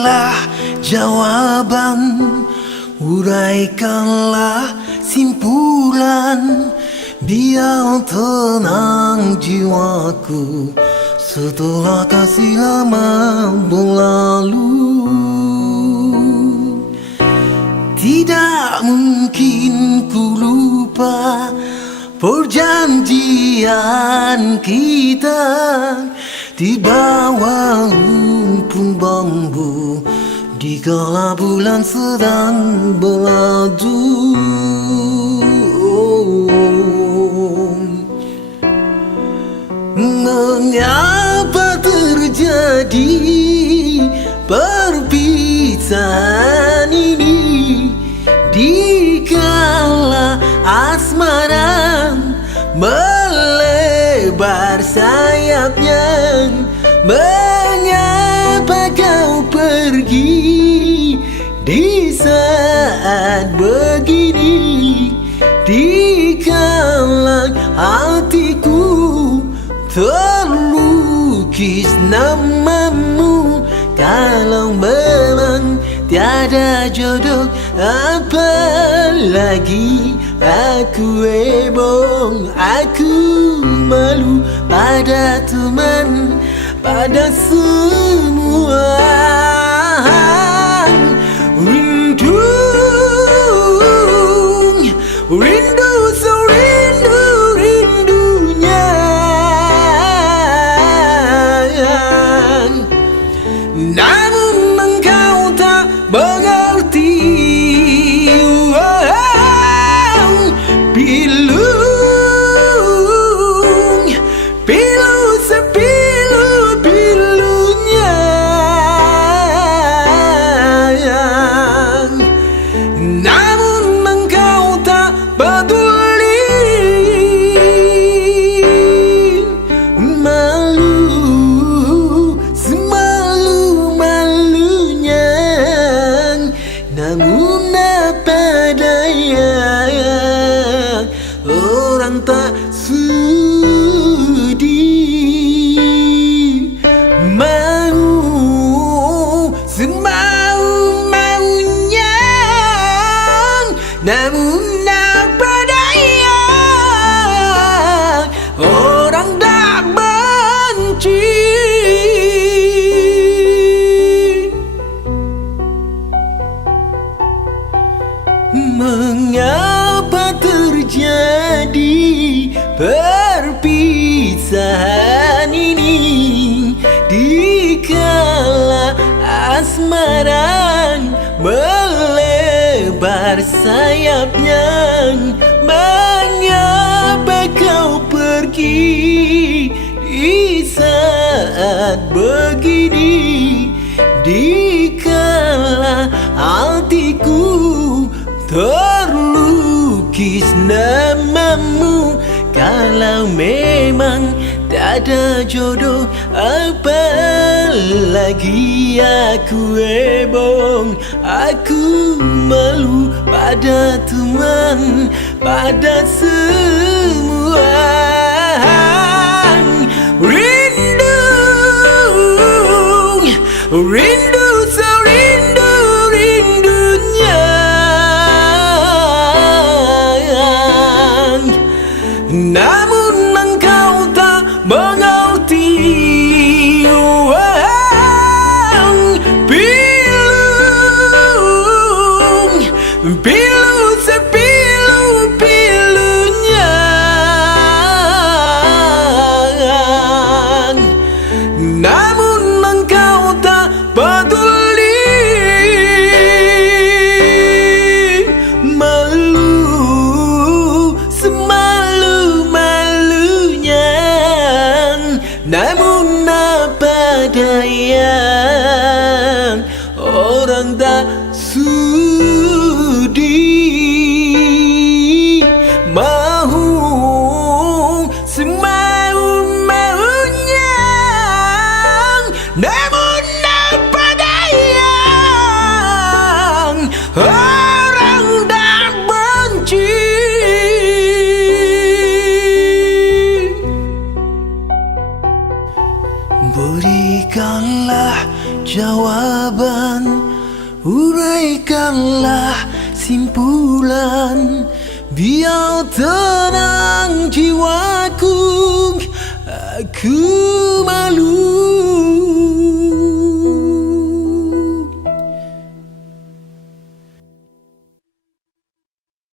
Berikanlah jawaban, uraikanlah simpulan, biar tenang jiwaku setelah kasih lama berlalu. Tidak mungkin ku lupa perjanjian kita di bawah rumpun bambu dikala bulan sedang beradu. Mengapa terjadi perpisahan ini dikala asmara melebar sayapnya? Mengapa kau pergi di saat begini, dikala hatiku terlukis namamu? Kalau memang tiada jodoh, apalagi aku ebong, aku malu pada teman, pada semua. Rindu, rindu, so rindu, rindunya. Namun engkau tak mengerti. Pilu, pilu sepilu-pilunya. Namun engkau tak peduli. Malu, semalu-malunya. Namun apa daya, orang tak sudi. Mau semau-maunya, namun apa daya, orang tak benci. Mengapa terjadi perpisahan ini dikala asmara melebar sayapnya? Mengapa kau pergi di saat begini, dikala hatiku terlukis namamu? Kalau memang tak ada jodoh, apalagi aku ebong, aku malu pada teman, pada semua. Rindu, rindu, so rindu, rindunya. Namun engkau tak mengerti. Pilu, pilu sepilu-pilunya. Namun engkau tak peduli. Malu, semalu-malunya. Namun apa daya, orang tak sudi. Mau semau-maunya, namun apa daya, orang tak benci. Berikanlah jawaban, uraikanlah simpulan. Biar tenang jiwaku, aku